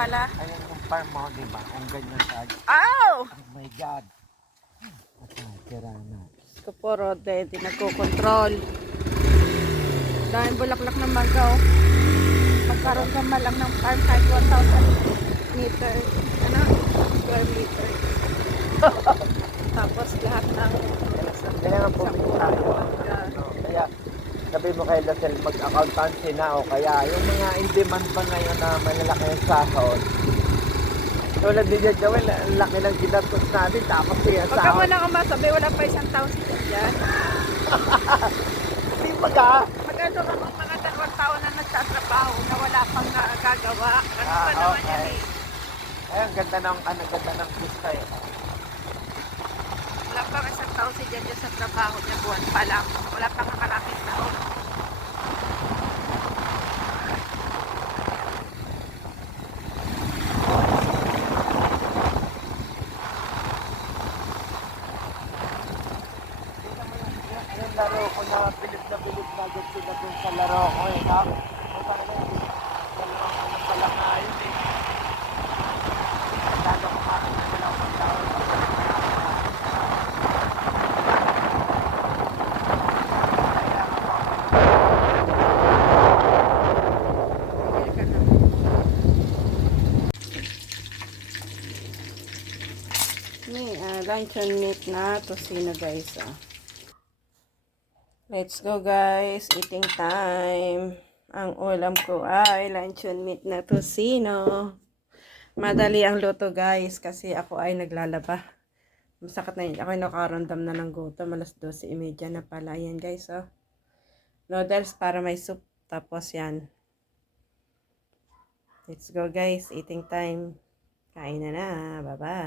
pala. Ayan yung farm mo, di ba? Kung ganyan ka. Oh! Oh my God. Tira na. Ito po, Rode, hindi nagko-control. Dahil bulaklak ng mangga, oh. Magkaroon ka lang ng farm kahit 1,000 meter. Ano? Square meter. Tapos lahat ng Kaya nga pumunta ako. Kaya sabi mo kay Lasel, mag-accountancy na o kaya yung mga in-demand ba ngayon na malalaki ang sahod. Tulad ni Joel, ang laki ng ginastos natin tapos siya Huwag ka muna kumasabi, wala pa isang taon si dyan. Hindi ba ka? Magkano ka mga 2 taon na nagtatrabaho na wala pang gagawa. Ano ba naman yan eh? Ay, ang ganda ng pista eh. Wala pang isang taon si dyan sa trabaho niya, buwan pa lang. Wala pang karating taon. Yung laro ko na bilib na agad sila dun sa laro ko eh. Ha? O talaga yung laro ko na pala ngayon eh. Lalo ko parang wala akong tao. May luncheon meat na tosino guys. Let's go guys, eating time. Ang ulam ko ay luncheon meat na tosino. Madali ang luto guys kasi ako ay naglalaba. Masakit na yun. Ako ay nakaramdam na ng gutom. Alas 12:30 na pala. Yan guys oh. Noodles para may soup. Tapos yan. Let's go guys, eating time. Kain na na. Bye bye.